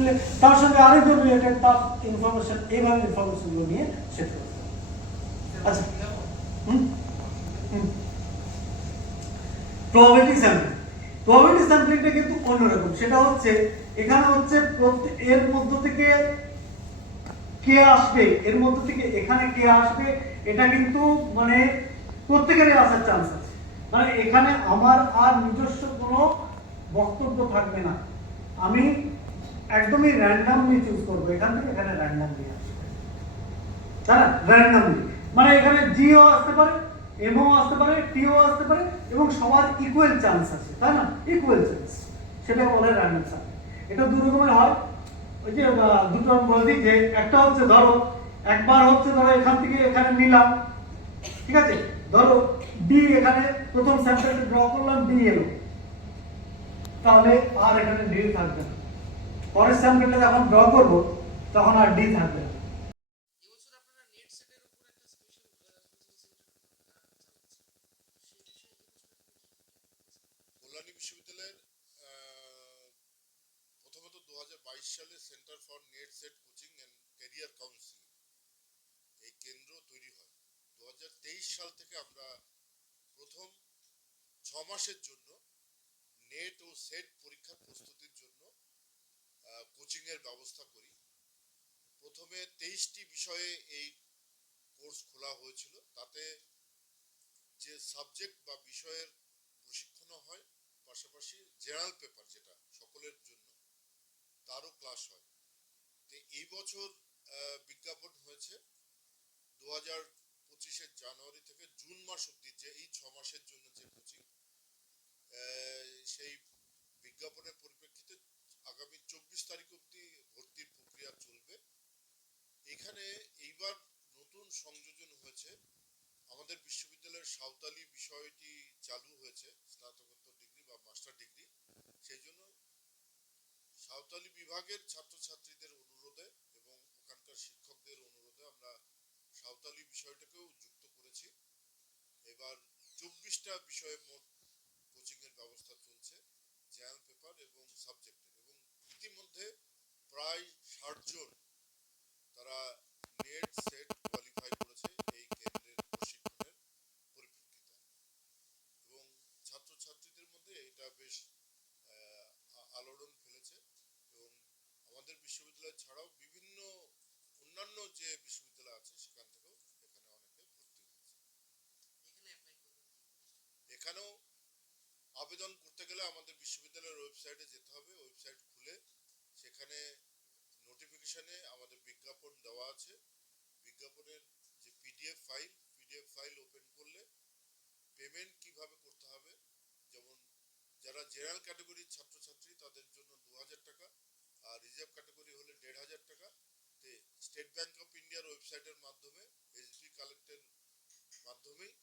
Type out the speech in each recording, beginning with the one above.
নিলে তার সঙ্গে আরেকজন রিলেটেড তার ইনফরমেশন এইভাবে ইনফরমেশনগুলো নিয়ে আচ্ছা। হুম? প্রবাবিলিটি স্যাম্পলিং প্রবাবিলিটি স্যাম্পলিংটা কিন্তু অন্যরকম। সেটা হচ্ছে, এখানে হচ্ছে এর মধ্য থেকে কে আসবে? এর মধ্য থেকে এখানে কে আসবে? এটা কিন্তু মানে প্রত্যেকেরই আসার চান্স আছে। মানে এখানে আমার আর নিজস্ব কোনো বক্তব্য থাকবে না। আমি একদমই র্যান্ডামলি চুজ করব। এখান থেকে এখানে র্যান্ডামলি আসবে। তাই র্যান্ডামলি মানে এখানে জিও আসতে পারে এমও আসতে পারে টিও আসতে পারে এবং সবার ইকুয়াল চান্স আছে, তাই না? ইকুয়াল চান্স সেটা বলে র্যান্ডাম সার্ভে এটা দু রকমের হয়। ওই যে দুটো আমি বলে যে, একটা হচ্ছে ধরো, একবার হচ্ছে ধরো এখান থেকে এখানে নিলাম। ঠিক আছে? ধরো ডি এখানে প্রথম স্যাম্পলটা ড্র করলাম ডি এলো। তাহলে আর এখানে ডি থাকবে না। পরের স্যাম্পলটা যখন ড্র করব, তখন আর ডি থাকবে বিশ্ববিদ্যালয়ের প্রথমত দু হাজার বাইশ সালে centre for NET coaching and এই কেন্দ্র তৈরি হয়। দু হাজার তেইশ সাল থেকে আমরা প্রথম ছ মাসের জন্য নেট ও সেট পরীক্ষার প্রস্তুতির জন্য কোচিং এর ব্যবস্থা করি। প্রথমে তেইশটি বিষয়ে এই কোর্স খোলা হয়েছিল। তাতে যে সাবজেক্ট বা বিষয়ের প্রশিক্ষণও হয়, পাশাপাশি জেনারেল পেপার যেটা সকলের জন্য, তারও ক্লাস হয়। তো এই বছর বিজ্ঞাপন হয়েছে। দু হাজার পঁচিশের জানুয়ারি থেকে জুন মাস অব্দি যে এই ছ মাসের জন্য যে কোচিং সেই বিজ্ঞাপনের পরিপ্রেক্ষিতে আগামী চব্বিশ তারিখ অব্দি ভর্তির প্রক্রিয়া চলবে। এখানে এইবার নতুন সংযোজন হয়েছে। আমাদের বিশ্ববিদ্যালয়ের সাঁওতালি বিষয়টি চালু হয়েছে, স্নাতকোত্তর ডিগ্রি বা মাস্টার ডিগ্রি। সেই জন্য সাঁওতালি বিভাগের ছাত্রছাত্রীদের অনুরোধে এবং ওখানকার শিক্ষকদের অনুরোধে আমরা সাঁওতালি বিষয়টাকেও যুক্ত করেছি। এবার চব্বিশটা বিষয়ে মোট কোচিং এর ব্যবস্থা চলছে, জেনারেল পেপার এবং সাবজেক্টের এবং ইতিমধ্যে প্রায় ষাট জন তারা নেট সেট কোয়ালিফাই করেছে এই কেন্দ্রের প্রশিক্ষণের পরিপ্রেক্ষিতে। এবং ছাত্রছাত্রীদের মধ্যে এটা বেশ আলোড়ন ফেলেছে। এবং আমাদের বিশ্ববিদ্যালয় ছাড়াও বিভিন্ন অন্যান্য যে বিশ্ববিদ্যালয় আছে সেখান থেকেও এখানে অনেকে ভর্তি হয়েছে। এখানেও আবেদন করতে গেলে আমাদের বিশ্ববিদ্যালয়ের ওয়েবসাইটে যেতে হবে। ওয়েবসাইট খুলে সেখানে নোটিফিকেশনে আমাদের বিজ্ঞাপন দেওয়া আছে। বিজ্ঞাপনের যে PDF file PDF file open করলে পেমেন্ট কীভাবে করতে হবে, যেমন যারা জেনারেল ক্যাটাগরির ছাত্রছাত্রী, তাদের জন্য দু হাজার টাকা, আর রিজার্ভ ক্যাটাগরি হলে দেড় হাজার টাকা। তে স্টেট ব্যাংক অফ ইন্ডিয়ার ওয়েবসাইটের মাধ্যমে এসবি কালেক্টের মাধ্যমেই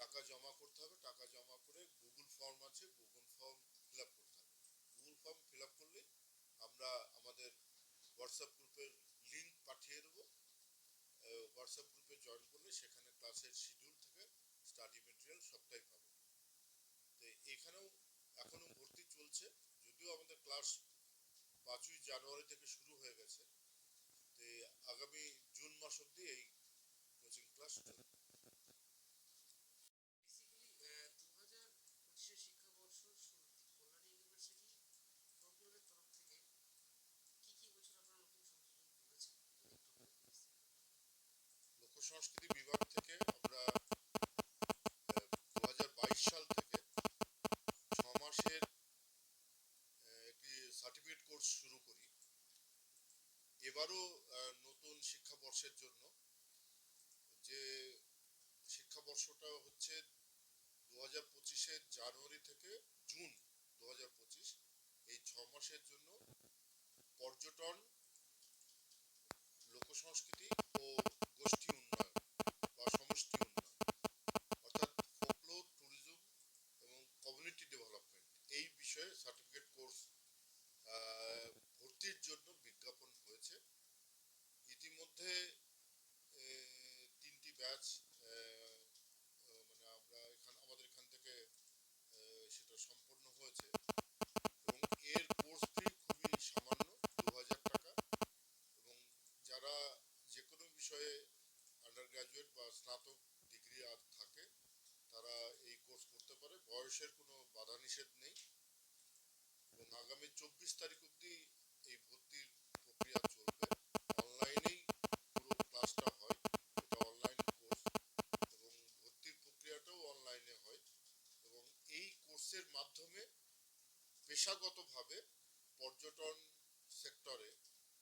টাকা জমা করতে হবে। টাকা জমা করে গুগল ফর্ম আছে গুগল ফর্ম ফিল আপ করতে হবে গুগল ফর্ম ফিল আপ করলে আমরা আমাদের হোয়াটসঅ্যাপ গ্রুপের লিঙ্ক পাঠিয়ে দেবো। হোয়াটসঅ্যাপ গ্রুপে জয়েন করলে সেখানে ক্লাসের শিডিউল থেকে স্টাডি মেটেরিয়াল সবটাই পাবে। তো এখানেও এখনও ভর্তি চলছে। যদিও আমাদের ক্লাস পাঁচই জানুয়ারি থেকে শুরু হয়ে গেছে। তো আগামী জুন মাস অবধি এই কোচিং ক্লাস চলবে বেসিক্যালি দু হাজার পঁচিশের শিক্ষাবর্ষর শুরুতে কল্যাণী ইউনিভার্সিটি ফোকলোরের তরফ থেকে কি কি বছর আপনারা নতুন সংযোজন করেছেন যদি একটু বলেন please। লোক সংস্কৃতি বিভাগ থেকে আমরা দু হাজার বাইশ সাল থেকে ছ মাসের একটি সার্টিফিকেট কোর্স শুরু করি। এবারও নতুন শিক্ষাবর্ষের জন্য। যে শিক্ষাবর্ষটা হচ্ছে দু হাজার পঁচিশের জানুয়ারি থেকে জুন দু হাজার পঁচিশ। এই ছ মাসের জন্য পর্যটন লোক সংস্কৃতি ও গোষ্ঠী উন্নয়ন বা সমষ্টি উন্নয়ন অর্থাৎ ফোকলোর ট্যুরিজম এবং কমিউনিটি ডেভেলপমেন্ট এই বিষয়ে সার্টিফিকেট কোর্স ভর্তির জন্য বিজ্ঞাপন হয়েছে ইতিমধ্যে আহ, তিনটি ব্যাচ মানে আমরা এখান আমাদের এখান থেকে আহ, সেটা সম্পন্ন হয়েছে এবং এর কোর্স ফি খুবই সামান্য দু বয়সের কোনো বাধা নিষেধ নেই এবং আগামী চব্বিশ তারিখ অবধি এই ভর্তির প্রক্রিয়া চলবে। অনলাইনেই পুরো ক্লাসটা হয়। এটা অনলাইন কোর্স এবং ভর্তির প্রক্রিয়াটাও অনলাইনে হয়। এবং এই কোর্সের মাধ্যমে পেশাগতভাবে পর্যটন সেক্টরে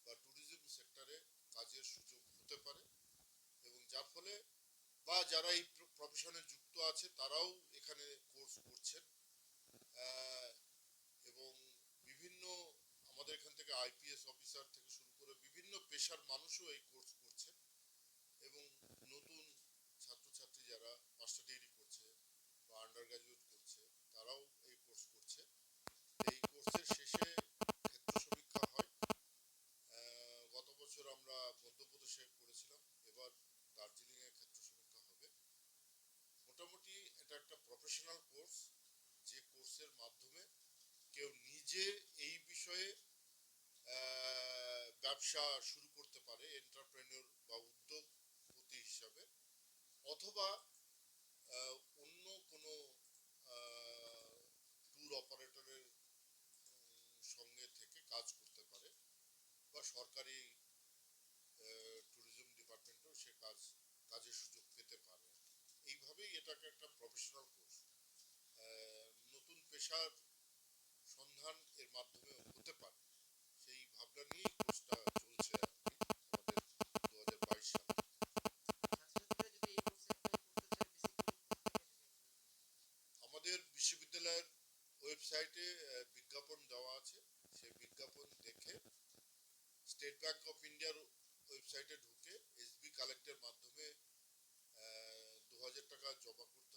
বা ট্যুরিজম সেক্টরে কাজের সুযোগ হতে পারে। এবং যার ফলে বা যারা এই প্রফেশনে যুক্ত আছে, তারাও এখানে কোর্স করছেন আহ, এবং বিভিন্ন আমাদের এখান থেকে আইপিএস অফিসার থেকে শুরু করে বিভিন্ন পেশার মানুষও এই কোর্স করছেন এবং নতুন ছাত্রছাত্রী যারা মাস্টার ডিগ্রি করছে বা আন্ডার গ্রাজুয়েট করছে, তারাও এই কোর্স করছে। এই কোর্সের শেষে ক্ষেত্র সমীক্ষা হয়। গত বছর আমরা মধ্যপ্রদেশে করেছিলাম, এবার দার্জিলিংয়ে ক্ষেত্র সমীক্ষা হবে। মোটামুটি এটা একটা প্রফেশনাল কোর্স যে কোর্সের মাধ্যমে কেউ নিজে এই বিষয়ে ব্যবসা শুরু করতে পারে এন্টারপ্রেনিয়র বা উদ্যোগপতি হিসাবে, অথবা অন্য কোনো ট্যুর অপারেটরের সঙ্গে থেকে কাজ করতে পারে, বা সরকারি ট্যুরিজম ডিপার্টমেন্টেও সে কাজ, কাজের সুযোগ পেতে পারে। এইভাবেই এটাকে একটা প্রফেশনাল কোর্স নতুন পেশার সন্ধান এর মাধ্যমে হতে পারে। সেই ভাবনা নিয়েই আমাদের বিশ্ববিদ্যালয়ের ওয়েবসাইটে বিজ্ঞাপন দেওয়া আছে। সেই বিজ্ঞাপন দেখে স্টেট ব্যাংক অফ ইন্ডিয়ার ওয়েবসাইটে ঢুকে এসবি কালেক্টের মাধ্যমে দু হাজার টাকা জমা করতে